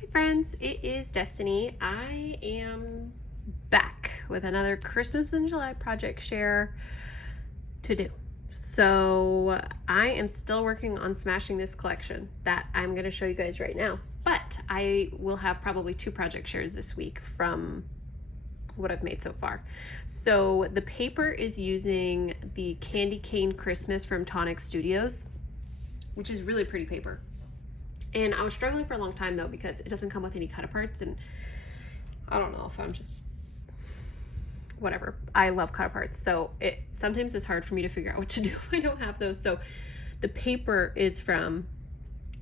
Hi friends, it is Destiny. I am back with another Christmas in July project share to do. So I am still working on smashing this collection that I'm going to show you guys right now, but I will have probably 2 project shares this week from what I've made so far. So the paper is using the Candy Cane Christmas from Tonic Studios, which is really pretty paper. And I was struggling for a long time though because it doesn't come with any cut aparts, and I don't know if I'm just whatever. I love cut aparts, so it sometimes it's hard for me to figure out what to do if I don't have those. So the paper is from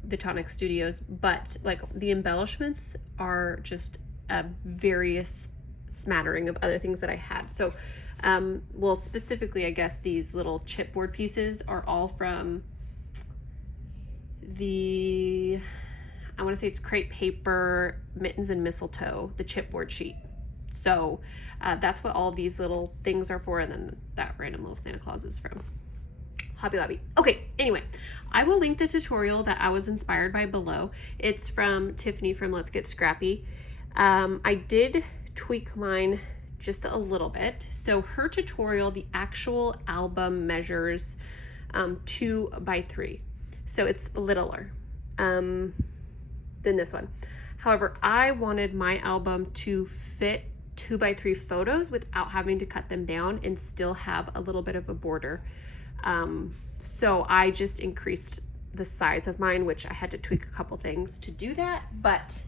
the Tonic Studios, but like the embellishments are just a various smattering of other things that I had. So well, specifically I guess these little chipboard pieces are all from the, I want to say it's crepe paper, mittens and mistletoe, the chipboard sheet. So that's what all these little things are for, and then that random little Santa Claus is from Hobby Lobby. Okay, anyway, I will link the tutorial that I was inspired by below. It's from Tiffany from Let's Get Scrappy. I did tweak mine just a little bit. So her tutorial, the actual album measures 2 by 3. So it's littler than this one. However, I wanted my album to fit 2 by 3 photos without having to cut them down and still have a little bit of a border. So I just increased the size of mine, which I had to tweak a couple things to do that. But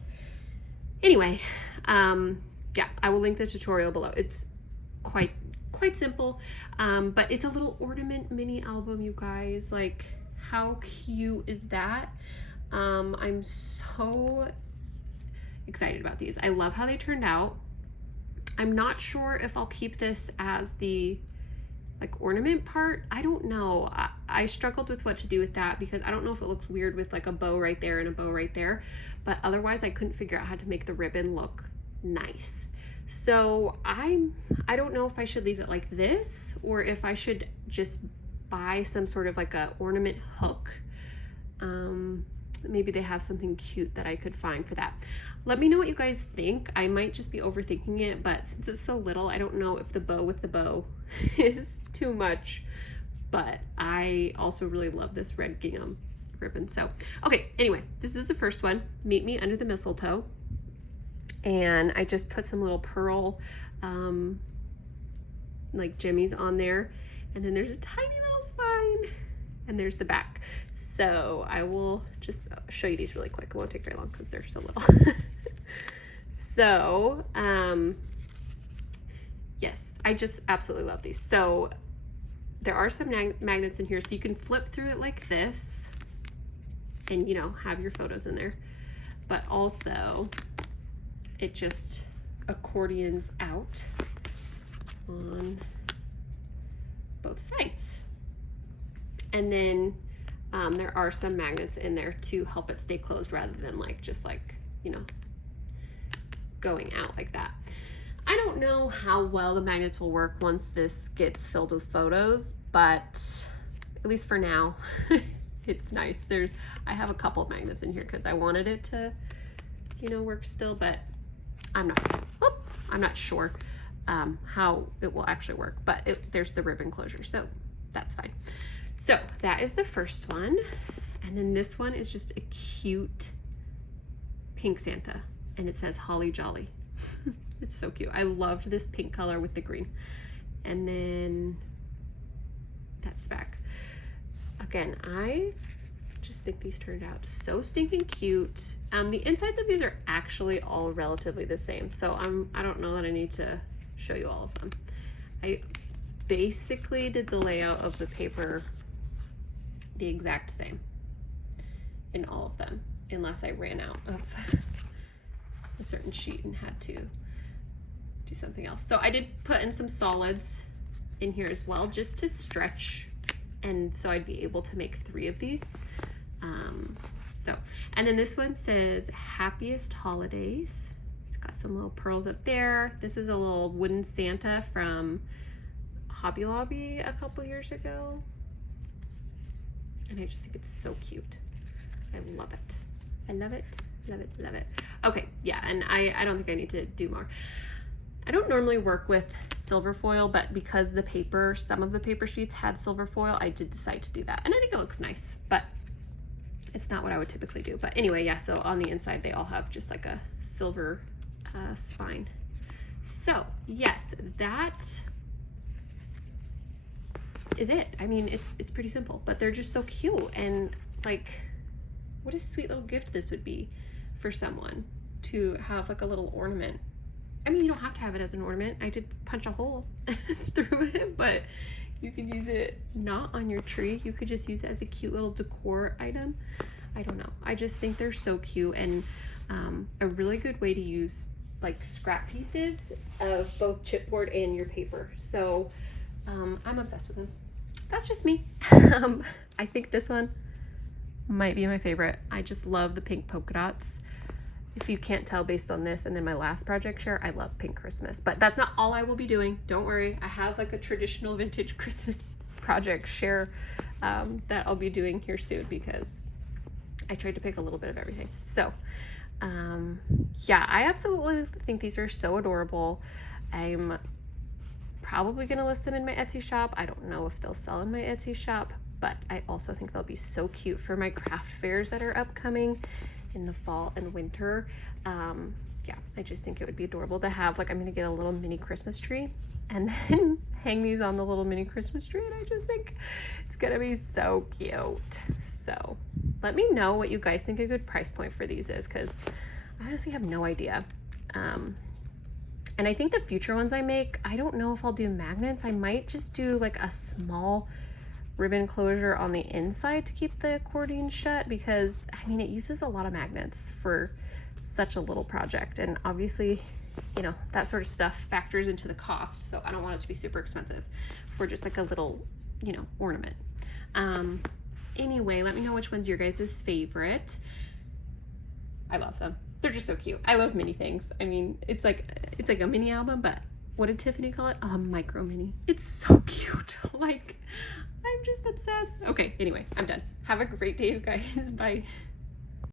anyway, yeah, I will link the tutorial below. It's quite simple, but it's a little ornament mini album, you guys. Like, how cute is that? I'm so excited about these. I love how they turned out. I'm not sure if I'll keep this as the like ornament part. I don't know. I struggled with what to do with that because I don't know if it looks weird with like a bow right there and a bow right there, but otherwise I couldn't figure out how to make the ribbon look nice. So I don't know if I should leave it like this or if I should just buy some sort of like a ornament hook. Maybe they have something cute that I could find for that. Let me know what you guys think. I might just be overthinking it, but since it's so little, I don't know if the bow with the bow is too much, but I also really love this red gingham ribbon. So, okay, anyway, this is the first one, Meet Me Under the Mistletoe. And I just put some little pearl, like jimmies on there. And then there's a tiny little spine, and there's the back. So I will just show you these really quick. It won't take very long because they're so little. So, yes, I just absolutely love these. So there are some magnets in here, so you can flip through it like this and, you know, have your photos in there. But also it just accordions out on both sides. And then there are some magnets in there to help it stay closed rather than like just like, you know, going out like that. I don't know how well the magnets will work once this gets filled with photos, but at least for now it's nice. I have a couple of magnets in here because I wanted it to, you know, work still, but I'm not sure how it will actually work, but there's the ribbon closure, so that's fine. So that is the first one, and then this one is just a cute pink Santa, and it says Holly Jolly. It's so cute. I loved this pink color with the green. And then that's back. Again, I just think these turned out so stinking cute. The insides of these are actually all relatively the same, so I don't know that I need to show you all of them. I basically did the layout of the paper the exact same in all of them, unless I ran out of a certain sheet and had to do something else. So I did put in some solids in here as well, just to stretch, and so I'd be able to make 3 of these. And then this one says Happiest Holidays. It's got some little pearls up there. This is a little wooden Santa from Hobby Lobby a couple years ago. And I just think it's so cute. I love it. I love it. Love it, love it. Okay, yeah, and I don't think I need to do more. I don't normally work with silver foil, but because the paper, some of the paper sheets had silver foil, I did decide to do that. And I think it looks nice, but it's not what I would typically do. But anyway, yeah, so on the inside, they all have just like a silver spine. So yes, that is it. I mean, it's pretty simple, but they're just so cute. And like, what a sweet little gift this would be for someone to have like a little ornament. I mean, you don't have to have it as an ornament. I did punch a hole through it, but you could use it not on your tree. You could just use it as a cute little decor item. I don't know. I just think they're so cute, and a really good way to use like scrap pieces of both chipboard and your paper. So I'm obsessed with them. That's just me. I think this one might be my favorite. I just love the pink polka dots. If you can't tell based on this and then my last project share, I love pink Christmas, but that's not all I will be doing. Don't worry. I have like a traditional vintage Christmas project share that I'll be doing here soon, because I tried to pick a little bit of everything. So yeah, I absolutely think these are so adorable. I'm probably going to list them in my Etsy shop. I don't know if they'll sell in my Etsy shop, but I also think they'll be so cute for my craft fairs that are upcoming in the fall and winter. Yeah, I just think it would be adorable to have, like, I'm gonna get a little mini Christmas tree and then hang these on the little mini Christmas tree, and I just think it's gonna be so cute. So let me know what you guys think a good price point for these is, because I honestly have no idea. And I think the future ones I make, I don't know if I'll do magnets. I might just do like a small ribbon closure on the inside to keep the accordion shut, because I mean, it uses a lot of magnets for such a little project, and obviously, you know, that sort of stuff factors into the cost, so I don't want it to be super expensive for just like a little, you know, ornament. Anyway, let me know which one's your guys' favorite. I love them. They're just so cute. I love mini things. I mean, it's like a mini album, but what did Tiffany call it? A micro mini. It's so cute. Like, I'm just obsessed. Okay, anyway, I'm done. Have a great day, you guys. Bye.